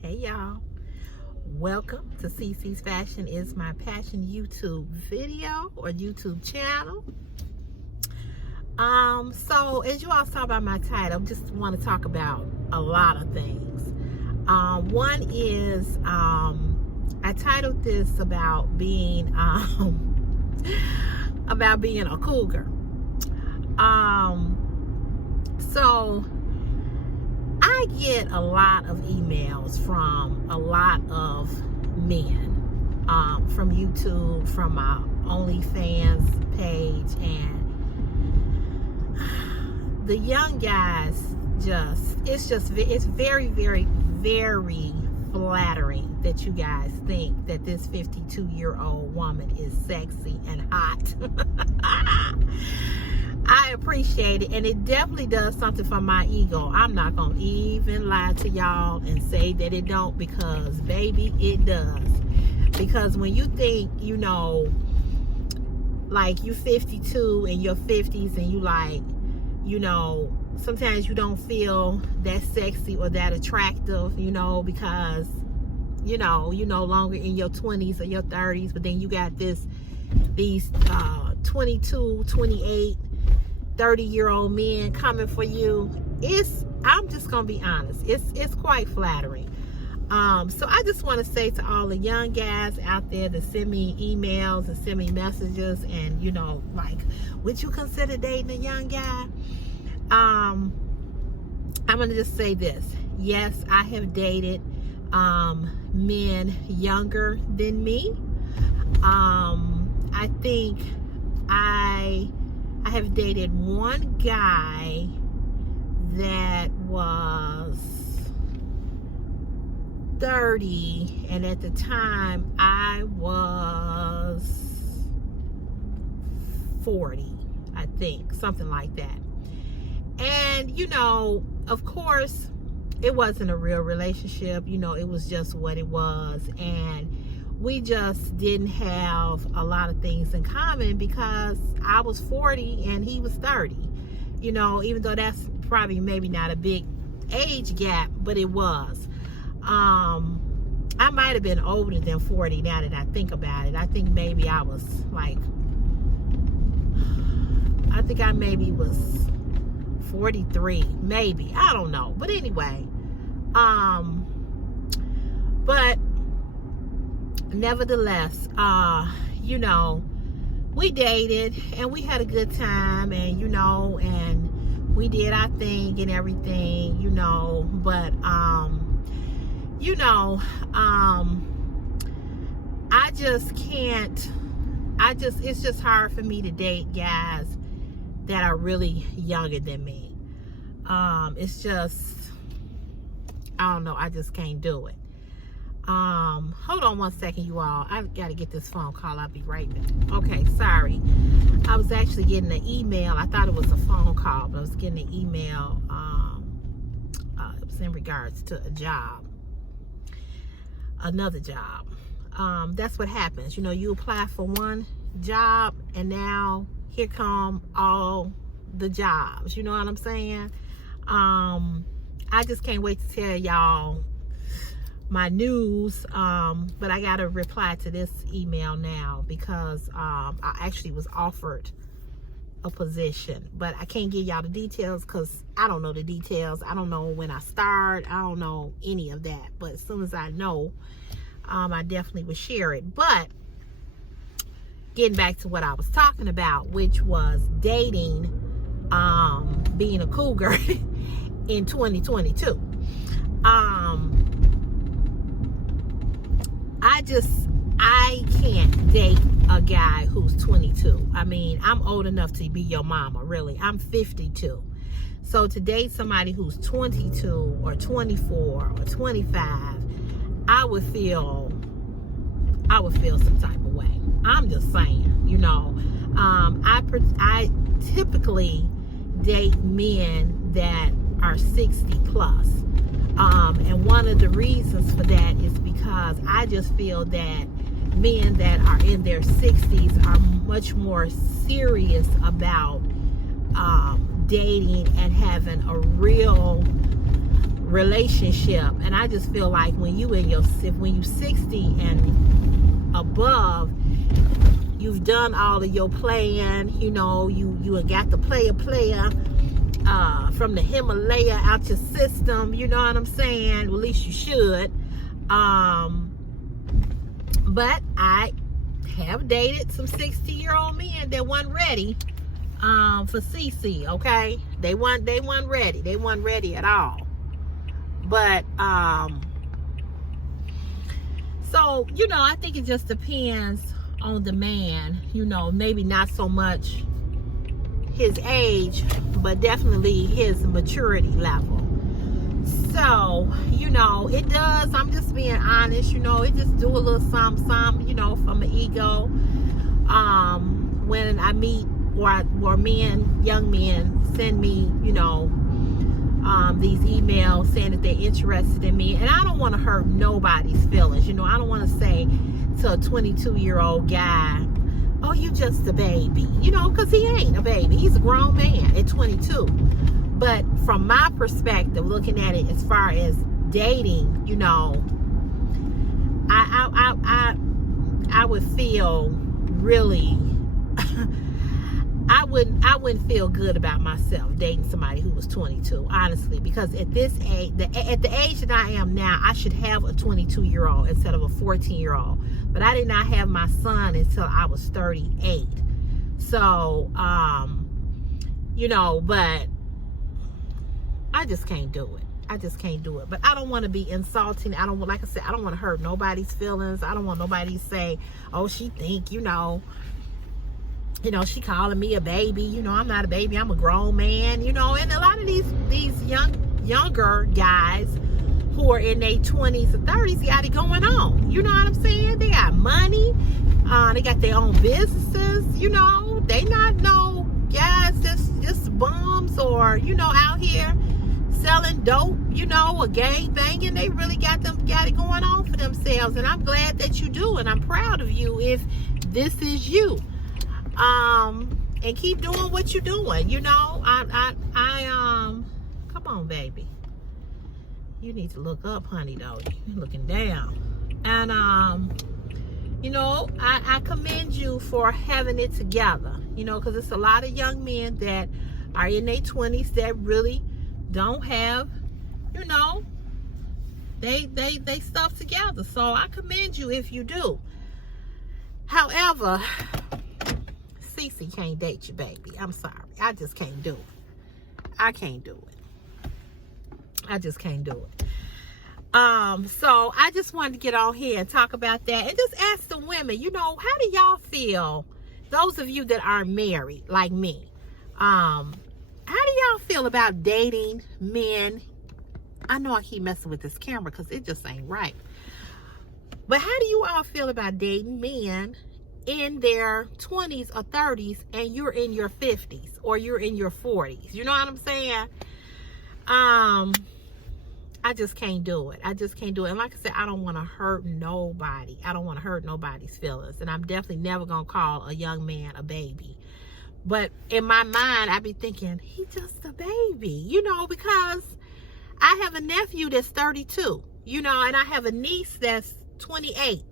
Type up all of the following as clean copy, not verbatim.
Hey y'all, welcome to CC's Fashion is My Passion YouTube video or YouTube channel. So as you all saw by my title, just want to talk about a lot of things. One is I titled this about being a cougar. So I get a lot of emails from a lot of men, from YouTube, from my OnlyFans page, and the young guys it's very, very, very flattering that you guys think that this 52-year-old woman is sexy and hot. I appreciate it, and it definitely does something for my ego. I'm not gonna even lie to y'all and say that it don't, because baby, it does. Because when you think, like you 52 in your 50s, and you like, sometimes you don't feel that sexy or that attractive, because you're no longer in your 20s or your 30s, but then you got these 22, 28, 30-year-old men coming for you. I'm just gonna be honest, it's quite flattering. So I just want to say to all the young guys out there that send me emails and send me messages, and like, would you consider dating a young guy? I'm gonna just say this: yes, I have dated men younger than me. I think I have dated one guy that was 30, and at the time I was 40, I think, something like that. And of course, it wasn't a real relationship. It was just what it was, and we just didn't have a lot of things in common because I was 40 and he was 30. Even though that's probably maybe not a big age gap, but it was. I might have been older than 40 now that I think about it. I think maybe I was like, I maybe was 43, maybe. I don't know. But anyway, but nevertheless, we dated and we had a good time, and and we did our thing and everything, but I just can't, it's just hard for me to date guys that are really younger than me. It's just, I don't know, I just can't do it. Hold on one second, you all. I gotta get this phone call. I'll be right back. Okay, sorry. I was actually getting an email. I thought it was a phone call, but I was getting an email. It was in regards to a job, another job. That's what happens. You apply for one job, and now here come all the jobs. You know what I'm saying? I just can't wait to tell y'all my news, but I gotta reply to this email now because I actually was offered a position, but I can't give y'all the details because I don't know the details. I don't know when I start. I don't know any of that, but as soon as I know, I definitely will share it. But getting back to what I was talking about, which was dating, being a cougar in 2022. I can't date a guy who's 22. I mean, I'm old enough to be your mama, really. I'm 52. So to date somebody who's 22 or 24 or 25, I would feel some type of way. I'm just saying, I typically date men that are 60 plus. And one of the reasons for that is because I just feel that men that are in their 60s are much more serious about dating and having a real relationship. And I just feel like when you 60 and above, you've done all of your playing. You know, you got the player from the Himalaya out your system. You know what I'm saying? Well, at least you should. But I have dated some 60-year-old men that weren't ready for CC. Okay, they weren't ready. They weren't ready at all. But so, you know, I think it just depends on the man. You know, maybe not so much his age, but definitely his maturity level. So, you know, it does, I'm just being honest, you know, it just do a little something, you know, from an ego. When I meet or young men send me, you know, these emails saying that they're interested in me, and I don't want to hurt nobody's feelings. You know, I don't want to say to a 22-year-old guy, oh, you just a baby, you know, because he ain't a baby. He's a grown man at 22. But from my perspective, looking at it as far as dating, you know, I would feel really I wouldn't feel good about myself dating somebody who was 22, honestly, because at this age, at the age that I am now, I should have a 22-year-old instead of a 14-year-old. But I did not have my son until I was 38. So, you know, but I just can't do it. I just can't do it. But I don't want to be insulting. I don't, like I said, I don't want to hurt nobody's feelings. I don't want nobody to say, oh, she think, you know, she calling me a baby. You know, I'm not a baby. I'm a grown man, you know. And a lot of these younger guys who are in their 20s or 30s got it going on. You know what I'm saying? They got money. They got their own businesses, you know. They not no guys just bums or, you know, out here selling dope, you know, or gang banging. They really got it going on for themselves. And I'm glad that you do. And I'm proud of you if this is you. And keep doing what you're doing. You know, come on, baby. You need to look up, honey, though. You're looking down. And, you know, I commend you for having it together, you know, because it's a lot of young men that are in their 20s that really don't have, you know, they stuff together. So I commend you if you do. However, Cece can't date you, baby. I'm sorry. I just can't do it. I can't do it. I just can't do it. So I just wanted to get on here and talk about that and just ask the women, you know, how do y'all feel? Those of you that are married like me, how do y'all feel about dating men? I know I keep messing with this camera because it just ain't right. But how do you all feel about dating men in their 20s or 30s and you're in your 50s or you're in your 40s? You know what I'm saying? I just can't do it. I just can't do it. And like I said, I don't want to hurt nobody. I don't want to hurt nobody's feelings. And I'm definitely never going to call a young man a baby. But in my mind, I be thinking, he just a baby, you know, because I have a nephew that's 32, you know, and I have a niece that's 28.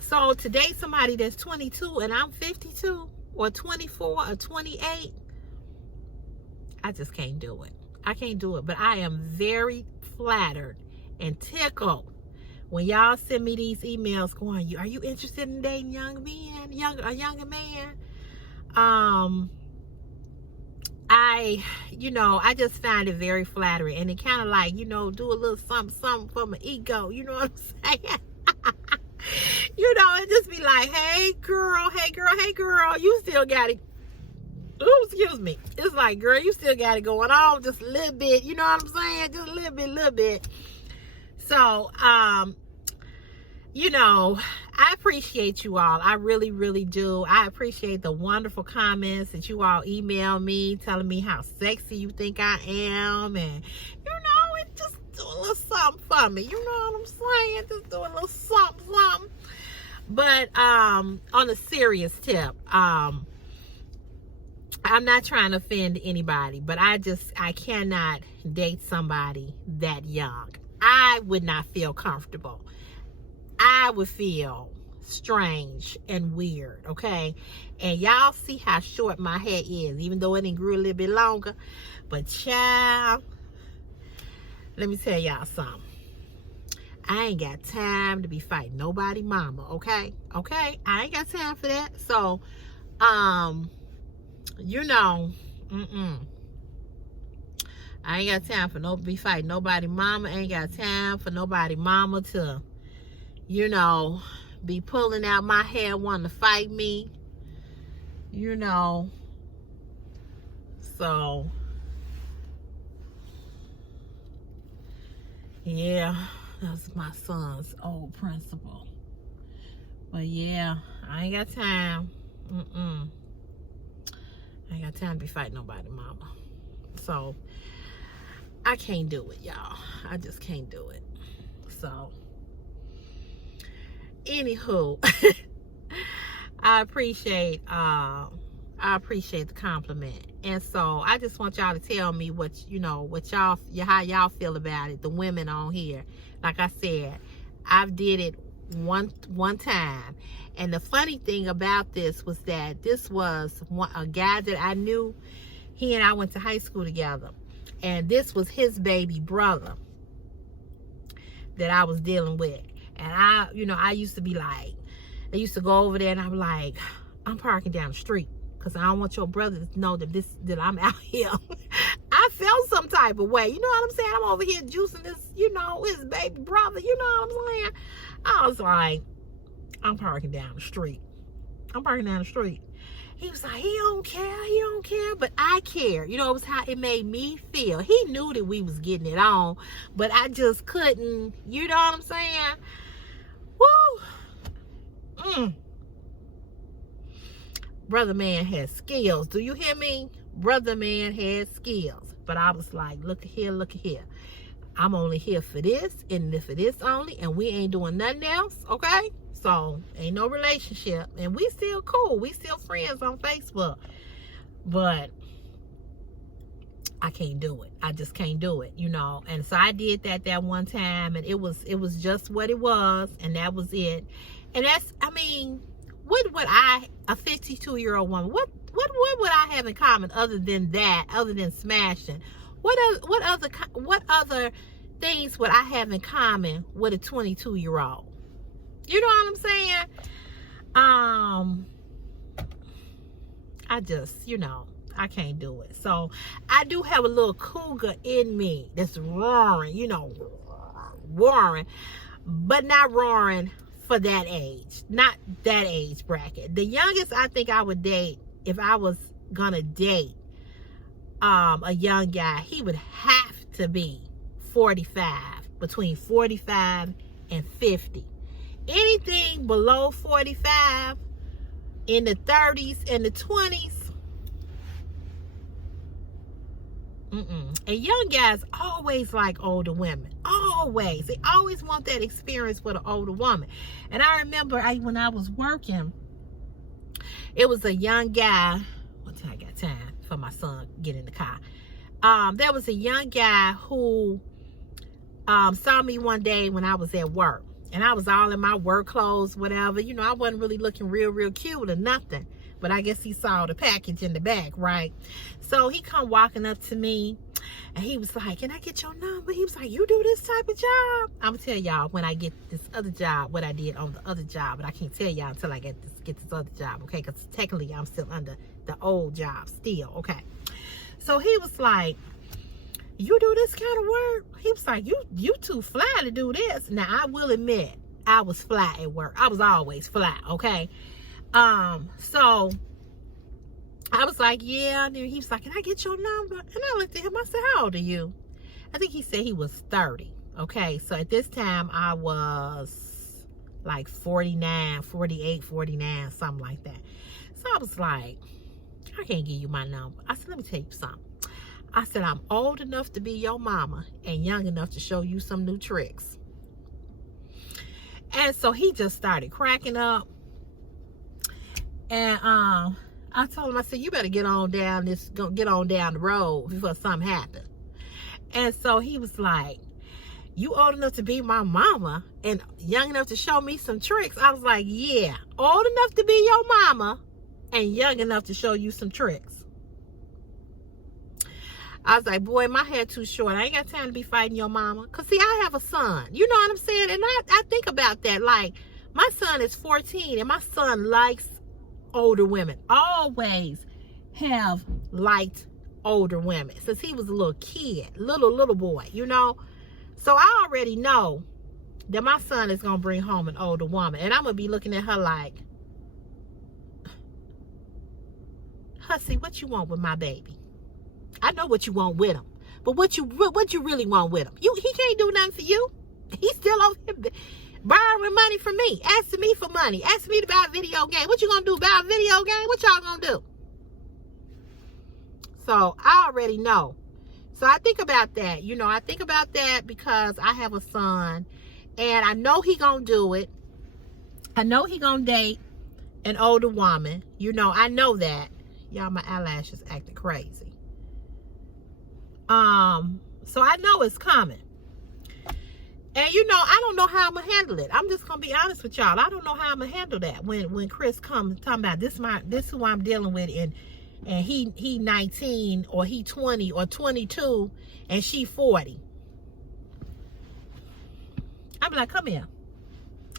So to date somebody that's 22 and I'm 52 or 24 or 28, I just can't do it. I can't do it. But I am very flattered and tickled when y'all send me these emails going, are you interested in dating young men, a younger man? I just find it very flattering, and it kind of like, you know, do a little something for my ego, you know what I'm saying? You know, and just be like, hey girl, you still got it. Ooh, excuse me. It's like, girl, you still got it going on just a little bit, you know what I'm saying? Just a little bit. So, you know, I appreciate you all. I really, really do. I appreciate the wonderful comments that you all email me, telling me how sexy you think I am. And, you know, it just do a little something for me. You know what I'm saying? Just do a little something. But on a serious tip, I'm not trying to offend anybody, but I cannot date somebody that young. I would not feel comfortable. I would feel strange and weird, okay? And y'all see how short my hair is, even though it didn't grew a little bit longer. But child, let me tell y'all something. I ain't got time to be fighting nobody mama, okay? Okay? I ain't got time for that. So, you know, I ain't got time for be fighting nobody mama. I ain't got time for nobody mama to, you know, be pulling out my hair wanting to fight me. You know. So, yeah, that's my son's old principal. But yeah, I ain't got time. I ain't got time to be fighting nobody mama. So, I can't do it, y'all. I just can't do it. So, anywho, I appreciate the compliment. And so I just want y'all to tell me what y'all, how y'all feel about it, the women on here. Like I said, I've did it one time. And the funny thing about this was that this was a guy that I knew. He and I went to high school together. And this was his baby brother that I was dealing with. And I used to be like, I used to go over there and I'm like, I'm parking down the street because I don't want your brother to know that I'm out here. I felt some type of way. You know what I'm saying? I'm over here juicing this, his baby brother. You know what I'm saying? I was like, I'm parking down the street. He was like, he don't care, but I care. It was how it made me feel. He knew that we was getting it on, but I just couldn't, you know what I'm saying? Woo! Brother man has skills. Do you hear me? Brother man has skills. But I was like, look at here. I'm only here for this and for this only, and we ain't doing nothing else, okay? So, ain't no relationship. And we still cool. We still friends on Facebook. But I can't do it. I just can't do it, And so I did that one time, and it was just what it was, and that was it. And that's, what would a 52-year-old woman, what would I have in common other than that, other than smashing? What other things would I have in common with a 22-year-old? You know what I'm saying? I just, I can't do it. So I do have a little cougar in me that's roaring, roaring, but not roaring for that age, not that age bracket. The youngest I think I would date, if I was gonna date a young guy, he would have to be 45, between 45 and 50. Anything below 45, in the 30s and the 20s, and young guys always like older women. Always. They always want that experience with an older woman. And I remember when I was working, it was a young guy. Until I got time for my son to get in the car. There was a young guy who saw me one day when I was at work. And I was all in my work clothes, whatever. I wasn't really looking real cute or nothing. But I guess he saw the package in the back, right? So he come walking up to me, and he was like, can I get your number? He was like, you do this type of job? I'm going to tell y'all when I get this other job, what I did on the other job. But I can't tell y'all until I get this other job, okay? Because technically I'm still under the old job still, okay? So he was like, you do this kind of work? He was like, you too fly to do this. Now, I will admit, I was fly at work. I was always fly, okay? So I was like, yeah. And then he was like, can I get your number? And I looked at him. I said, how old are you? I think he said he was 30. Okay. So at this time I was like 49, 48, 49, something like that. So I was like, I can't give you my number. I said, let me tell you something. I said, I'm old enough to be your mama and young enough to show you some new tricks. And so he just started cracking up. And I told him, I said, you better get on down the road before something happens. And so he was like, you old enough to be my mama and young enough to show me some tricks? I was like, yeah, old enough to be your mama and young enough to show you some tricks. I was like, boy, my hair too short. I ain't got time to be fighting your mama. Because, see, I have a son. You know what I'm saying? And I think about that. Like, my son is 14, and my son likes older women. Always have liked older women since he was a little kid, little boy, you know? So I already know that my son is going to bring home an older woman. And I'm going to be looking at her like, Hussy, what you want with my baby? I know what you want with him, but what you really want with him? He can't do nothing for you. He's still over here borrowing money from me, asking me for money, asking me to buy a video game. What you gonna do, buy a video game? What y'all gonna do? So I already know. So I think about that. You know, I think about that because I have a son, and I know he gonna do it. I know he gonna date an older woman. You know, I know that. Y'all, my eyelashes acting crazy. So I know it's coming. And you know, I don't know how I'm gonna handle it. I'm just gonna be honest with y'all. I don't know how I'm gonna handle that when Chris comes talking about this is who I'm dealing with, and he 19 or he 20 or 22 and she 40. I'm like, come here.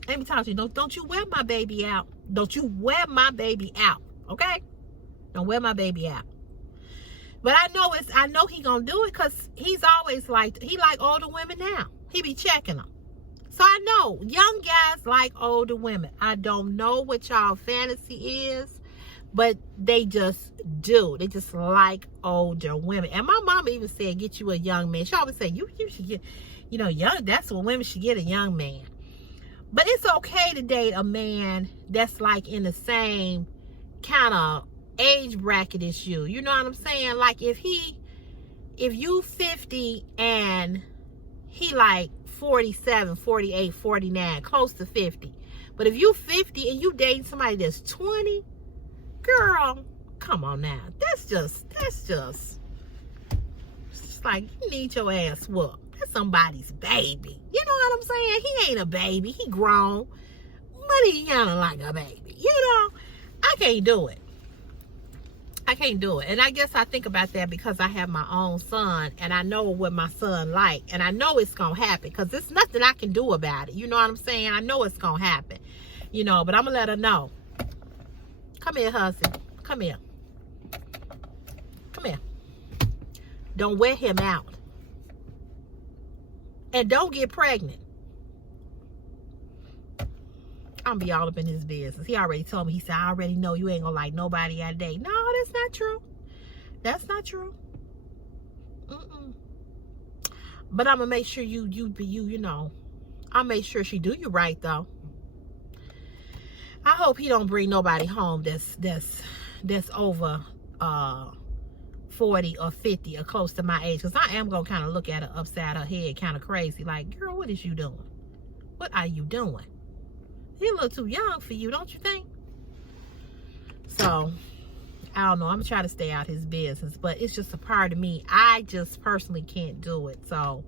Let me talk to you. Don't you wear my baby out. Don't you wear my baby out. Okay? Don't wear my baby out. But I know he gonna do it because he's always like older women now. He be checking them. So I know young guys like older women. I don't know what y'all fantasy is, but they just do. They just like older women. And my mama even said, get you a young man. She always say, you should get, you know, young. That's what women should get, a young man. But it's okay to date a man that's like in the same kind of age bracket as you. You know what I'm saying? Like if you 50 and he like 47, 48, 49, close to 50. But if you 50 and you dating somebody that's 20, girl, come on now. That's just like, you need your ass whooped. That's somebody's baby. You know what I'm saying? He ain't a baby. He grown. But he kind of like a baby. You know? I can't do it. I can't do it. And I guess I think about that because I have my own son and I know what my son like, and I know it's gonna happen because there's nothing I can do about it. You know what I'm saying? I know it's gonna happen, you know, but I'm gonna let her know. Come here, hussy. Come here. Come here. Don't wear him out. And don't get pregnant. I'm gonna be all up in his business. He already told me. He said, I already know you ain't gonna like nobody I date. No, that's not true. That's not true. But I'm gonna make sure you know. I'll make sure she do you right though. I hope he don't bring nobody home that's over 40 or 50 or close to my age. Because I am gonna kind of look at her upside her head kind of crazy. Like, girl, what is you doing? What are you doing? He a little too young for you, don't you think? So, I don't know. I'm going to try to stay out his business. But it's just a part of me. I just personally can't do it. So,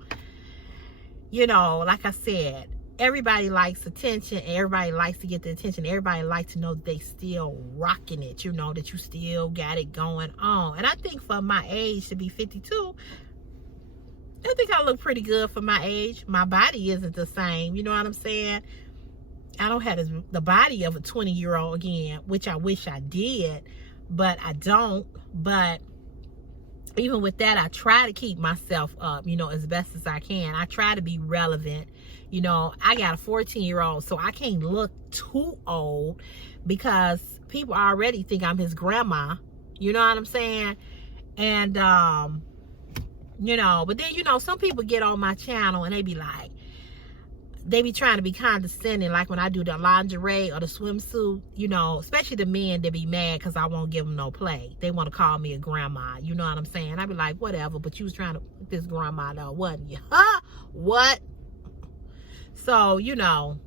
you know, like I said, everybody likes attention. Everybody likes to get the attention. Everybody likes to know that they still rocking it. You know, that you still got it going on. And I think for my age to be 52, I think I look pretty good for my age. My body isn't the same. You know what I'm saying? I don't have the body of a 20-year-old again, which I wish I did, but I don't. But even with that, I try to keep myself up, you know, as best as I can. I try to be relevant. You know, I got a 14-year-old, so I can't look too old because people already think I'm his grandma. You know what I'm saying? And, you know, but then, you know, some people get on my channel and they be like, they be trying to be condescending, like when I do the lingerie or the swimsuit, you know, especially the men that be mad because I won't give them no play. They want to call me a grandma. You know what I'm saying? I be like, whatever, but you was trying to put this grandma though, wasn't you? Huh? What? So, you know,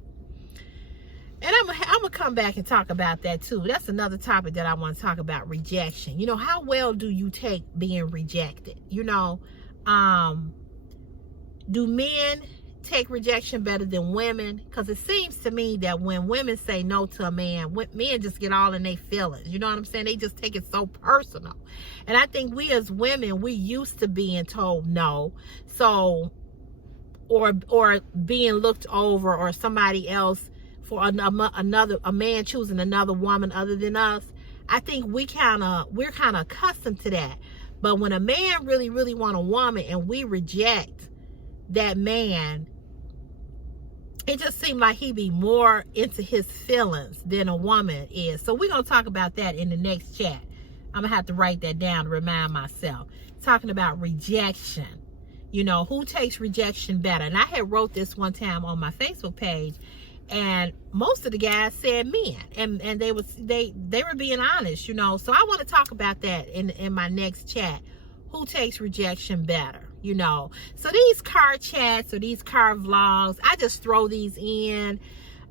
and I'm gonna come back and talk about that too. That's another topic that I want to talk about, rejection. You know, how well do you take being rejected? You know, Do men take rejection better than women? Because it seems to me that when women say no to a man, men just get all in their feelings. You know what I'm saying? They just take it so personal. And I think we as women, we used to being told no. So, or being looked over, or somebody else, for a man choosing another woman other than us. I think we're kind of accustomed to that. But when a man really want a woman and we reject that man, it just seemed like he'd be more into his feelings than a woman is. So we're going to talk about that in the next chat. I'm going to have to write that down to remind myself. Talking about rejection. You know, who takes rejection better? And I had wrote this one time on my Facebook page, and most of the guys said men, and they were being honest, you know. So I want to talk about that in my next chat. Who takes rejection better? You know, so these car chats or these car vlogs, I just throw these in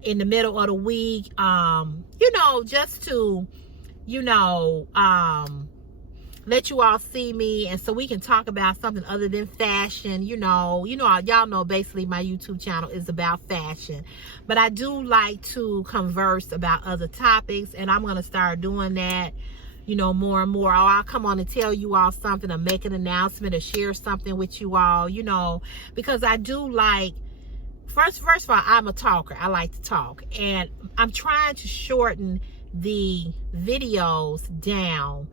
the middle of the week, you know, just to, you know, let you all see me, and so we can talk about something other than fashion. You know, y'all know basically my YouTube channel is about fashion, but I do like to converse about other topics, and I'm going to start doing that, you know, more and more. Or I'll come on and tell you all something, or make an announcement, or share something with you all, you know, because I do like, first of all, I'm a talker. I like to talk, and I'm trying to shorten the videos down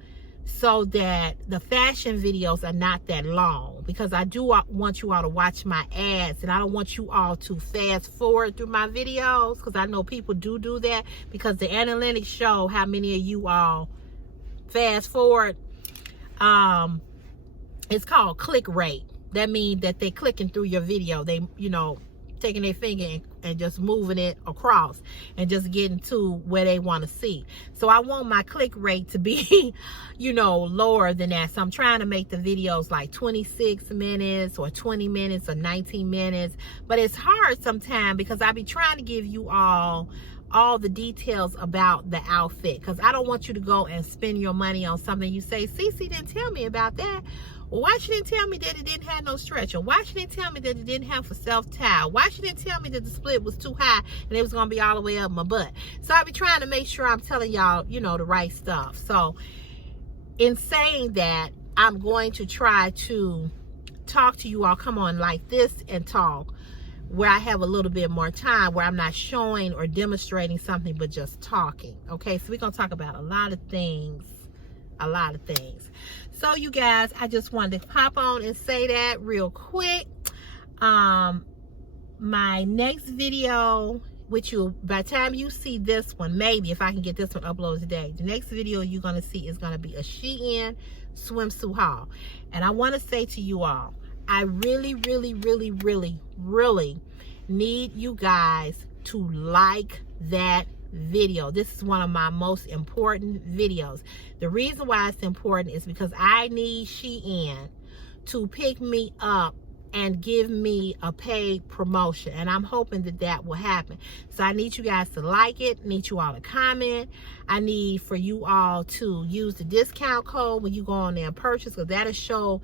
so that the fashion videos are not that long, because I do want you all to watch my ads, and I don't want you all to fast forward through my videos, because I know people do that, because the analytics show how many of you all fast forward. It's called click rate. That means that they're clicking through your video. They, you know, taking their finger and just moving it across and just getting to where they want to see. So I want my click rate to be, you know, lower than that. So I'm trying to make the videos like 26 minutes or 20 minutes or 19 minutes. But it's hard sometimes, because I be trying to give you all the details about the outfit, because I don't want you to go and spend your money on something you say, Cece didn't tell me about that. Why she didn't tell me that it didn't have no stretch? Or why she didn't tell me that it didn't have for self-towel? Why she didn't tell me that the split was too high and it was going to be all the way up my butt? So I be trying to make sure I'm telling y'all, you know, the right stuff. So in saying that, I'm going to try to talk to you all, come on like this and talk, where I have a little bit more time, where I'm not showing or demonstrating something, but just talking. Okay, so we're going to talk about a lot of things. So you guys, I just wanted to pop on and say that real quick. My next video, which by the time you see this one, maybe if I can get this one uploaded today, the next video you're going to see is going to be a Shein swimsuit haul. And I want to say to you all, I really need you guys to like that video. This is one of my most important videos. The reason why it's important is because I need Shein to pick me up and give me a paid promotion, and I'm hoping that that will happen. So I need you guys to like it, need you all to comment. I need for you all to use the discount code when you go on there and purchase, because that'll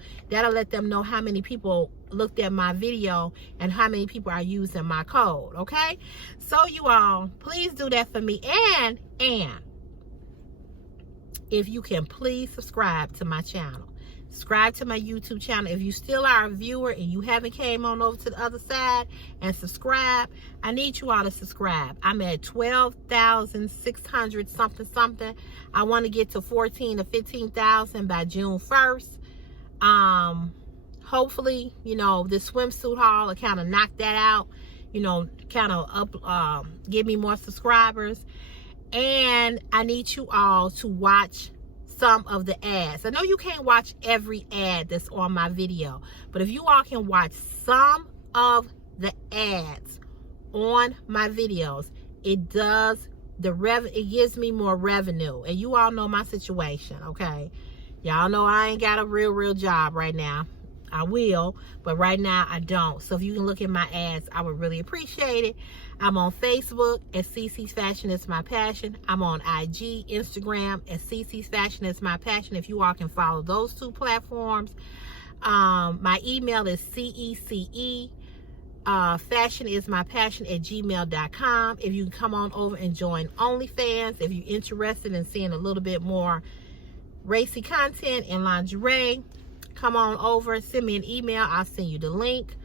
let them know how many people looked at my video and how many people are using my code. Okay, so you all, please do that for me. And if you can, please subscribe to my channel. Subscribe to my YouTube channel. If you still are a viewer and you haven't came on over to the other side and subscribe, I need you all to subscribe. I'm at 12,600 something. I want to get to 14 to 15,000 by June 1st. Hopefully, you know, this swimsuit haul will kind of knock that out, you know, kind of up, give me more subscribers. And I need you all to watch some of the ads. I know you can't watch every ad that's on my video, but if you all can watch some of the ads on my videos, it gives me more revenue. And you all know my situation, okay? Y'all know I ain't got a real job right now. I will, but right now I don't. So if you can look at my ads, I would really appreciate it. I'm on Facebook at CC's Fashion Is My Passion. I'm on IG, Instagram at CC's Fashion Is My Passion. If you all can follow those two platforms. My email is CECE fashionismypassion@gmail.com. If you can come on over and join OnlyFans, if you're interested in seeing a little bit more racy content and lingerie, come on over, send me an email, I'll send you the link.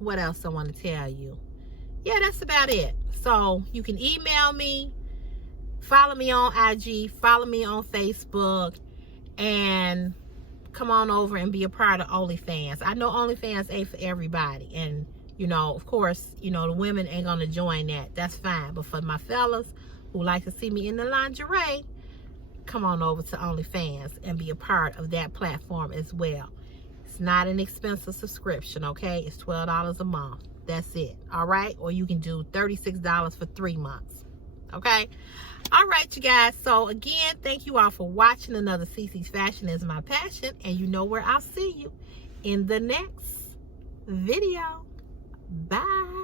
What else I want to tell you? Yeah, that's about it. So you can email me, follow me on IG, follow me on Facebook, and come on over and be a part of OnlyFans. I know OnlyFans ain't for everybody, and of course, the women ain't gonna join that. That's fine. But for my fellas who like to see me in the lingerie, come on over to OnlyFans and be a part of that platform as well. It's not an expensive subscription, okay? It's $12 a month. That's it. All right? Or you can do $36 for 3 months. Okay? All right, you guys. So again, thank you all for watching another CC's Fashion is My Passion, and you know where I'll see you in the next video. Bye.